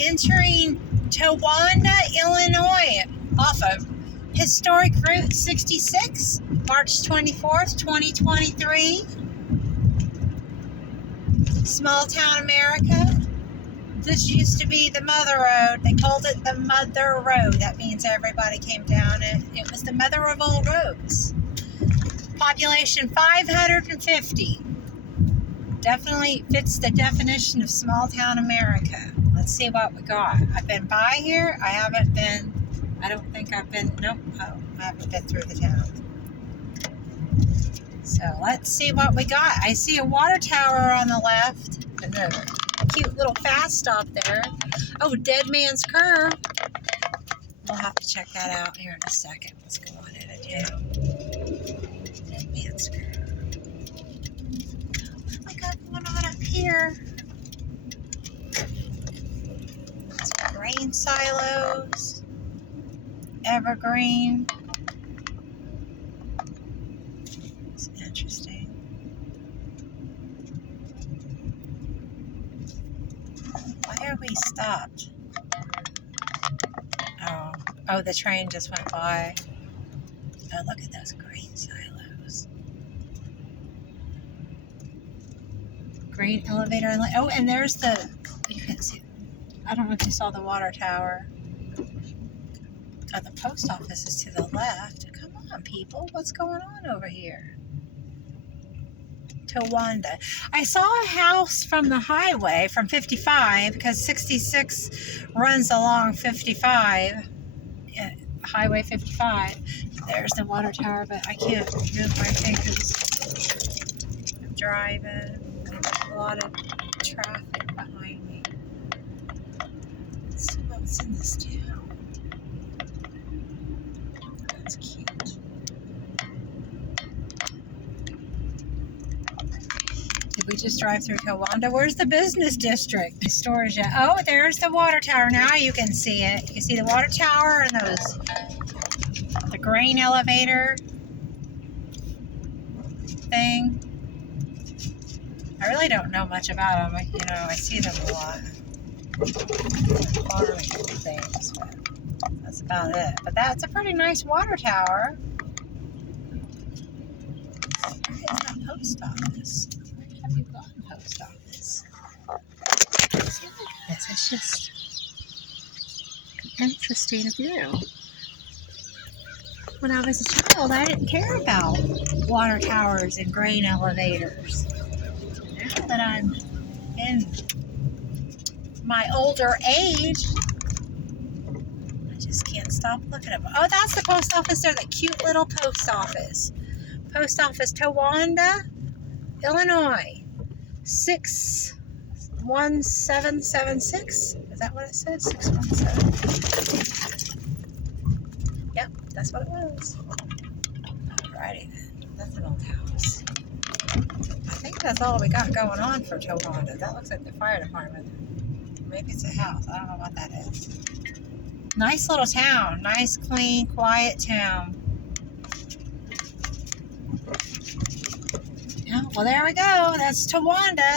entering Towanda, Illinois, off of Historic Route 66, March 24th, 2023. Small town America. This used to be the Mother Road. They called it the Mother Road. That means everybody came down it. It was the mother of all roads. Population 550. Definitely fits the definition of small town America. Let's see what we got. I've been by here. I haven't been. I don't think I've been. Nope. Oh, I haven't been through the town. So let's see what we got. I see a water tower on the left. And a cute little fast stop there. Oh, Dead Man's Curve. We'll have to check that out here in a second. Let's go on into town. Dead Man's Curve. What we got going on up here? Some grain silos. Evergreen. It's interesting. Why are we stopped? Oh, the train just went by. Oh, look at those grain silos. Grain elevator. Oh, and there's the, you can see, I don't know if you saw the water tower. The post office is to the left. Come on, people. What's going on over here? Towanda. I saw a house from the highway, from 55, because 66 runs along 55, Highway 55. There's the water tower, but I can't move my fingers. I'm driving. There's a lot of traffic behind me. Let's see what's in this town. That's cute. Did we just drive through Towanda? Where's the business district? The storage. Oh, there's the water tower. Now you can see it. You can see the water tower and the grain elevator thing. I really don't know much about them. You know, I see them a lot. Farming things, but that's about it. But that's a pretty nice water tower. Where is that post office? Where have you gone, post office? See, look at this. It's just an interesting view. When I was a child, I didn't care about water towers and grain elevators. Now that I'm in my older age, I just can't stop looking at them. Oh, that's the post office there, the cute little post office. Post office, Towanda, Illinois, 61776. Is that what it says? 617. Yep, that's what it was. Alrighty then. That's an old house. I think that's all we got going on for Towanda. That looks like the fire department. Maybe it's a house. I don't know what that is. Nice little town. Nice, clean, quiet town. Yeah, well, there we go. That's Towanda.